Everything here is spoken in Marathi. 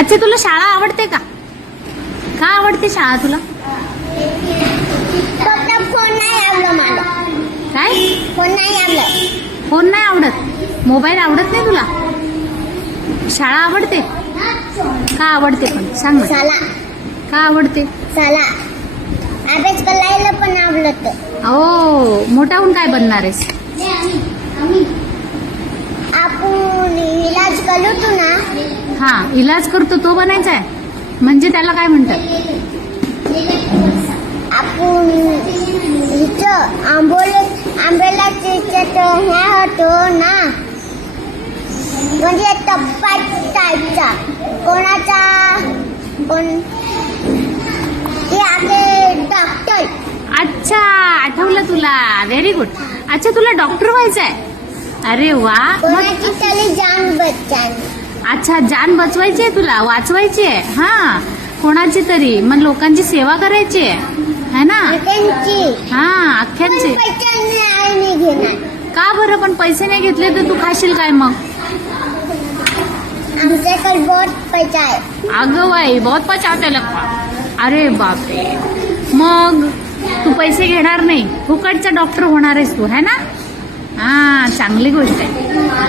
अच्छा, तुला शाळा आवडते का? का आवडते शाळा तुला? फक्त फोन नाही आवडला मला. काय? फोन नाही आवडत. फोन नाही आवडत? मोबाईल आवडत नाही तुला? शाळा आवडते? का आवडते पण सांग ना. साला का आवडते? साला अभ्यास करायला पण आवडत. ओ, मोठा होऊन काय बनणार आहेस? आपण इलाज करू तू ना. हा, इलाज करतो तो बनायचा आहे. म्हणजे त्याला काय म्हणतात? आपण इथं आंबोला ह्या होतो ना, म्हणजे टप्पा टाईपचा कोणाचा कोण ते आपले डॉक्टर. अच्छा, आठवलं तुला. Very good. अच्छा, तुला डॉक्टर व्हायचं आहे? अरे वा. मग कोणाची तरी जान बचान. अच्छा, जान वाचवायची आहे तुला, वाचवायची आहे. हा, कोणाची तरी. मग लोकांची सेवा करायची आहे ना? त्यांची हा, अख्ख्यांची. पैसे नाही घेणार. का बरं? पण पैसे नाही घेतले तर तू खाशील काय मग? आमच्याकडे बहुत पैसा आहे. अगं बाई, बहुत पचावते लगता. अरे बापरे. मग तू पैसे घेणार नाही, फुकटचा डॉक्टर होणार आहेस तू, है ना? हा, चांगली गोष्ट आहे.